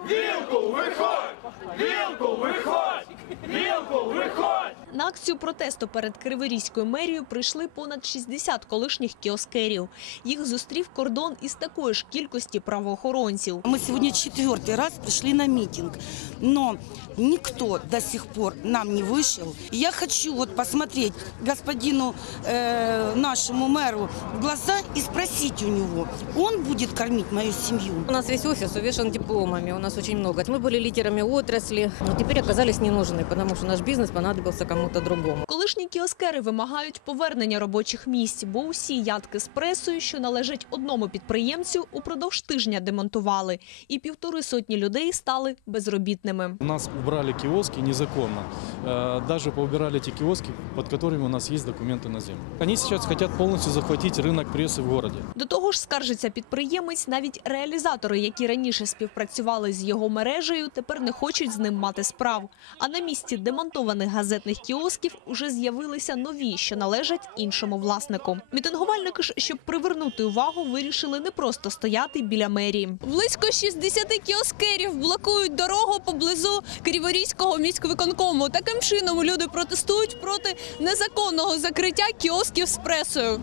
Вілкул, виходь! Вілкул, виходь! Вілкул, виходь! На акцію протесту перед Криворізькою мерією прийшли понад 60 колишніх кіоскерів. Їх зустрів кордон із такої ж кількості правоохоронців. Мы сегодня 4-й раз пришли на митинг, но никто до сих пор нам не вышел. И я хочу посмотреть господину нашему мэру в глаза и спросить у него, он будет кормить мою семью. У нас весь офис увешан дипломами, у нас очень много. Мы были лидерами отрасли, но теперь оказались не нужны, потому что наш бизнес понадобился кому-то другому. Колишні кіоскери вимагають повернення робочих місць, бо усі ядки з пресою, що належать одному підприємцю, упродовж тижня демонтували. І 150 людей стали безробітними. У нас убрали киоски незаконно. Даже поубирали те киоски, под которыми у нас есть документы на землю. Они сейчас хотят полностью захватить рынок прессы в городе. До того ж, скаржиться підприємець, навіть реалізатори, які раніше співпрацювали з його мережею, тепер не хочуть з ним мати справ. А на місці демонтованих газетних кіосків уже з'явилися нові, що належать іншому власнику. Мітингувальники ж, щоб привернути увагу, вирішили не просто стояти біля мерії. Близько 60 кіоскерів блокують дорогу поблизу Криворізького міськвиконкому. Таким чином люди протестують проти незаконного закриття кіосків з пресою.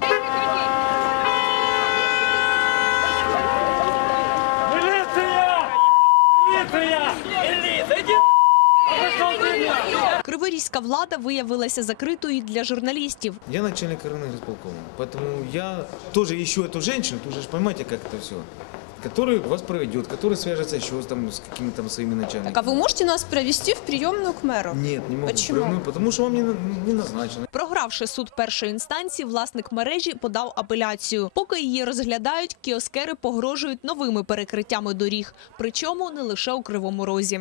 Міліція! Міліція! Криворізька влада виявилася закритою для журналістів. Я начальник районного исполкома, поэтому я тоже ищу эту женщину, вы же понимаете, как это все, который вас проведет, который свяжется еще с какими-то своими начальниками. Так а вы можете нас провести в приемную к мэру? Нет, не могу. Почему? Потому что вам не назначено. Програвши суд першої інстанції, власник мережі подав апеляцію. Поки її розглядають, кіоскери погрожують новими перекриттями доріг. Причому не лише у Кривому Розі.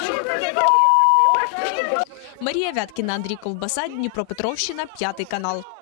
Марія Вяткіна, Андрій Ковбаса, Дніпропетровщина, 5 канал.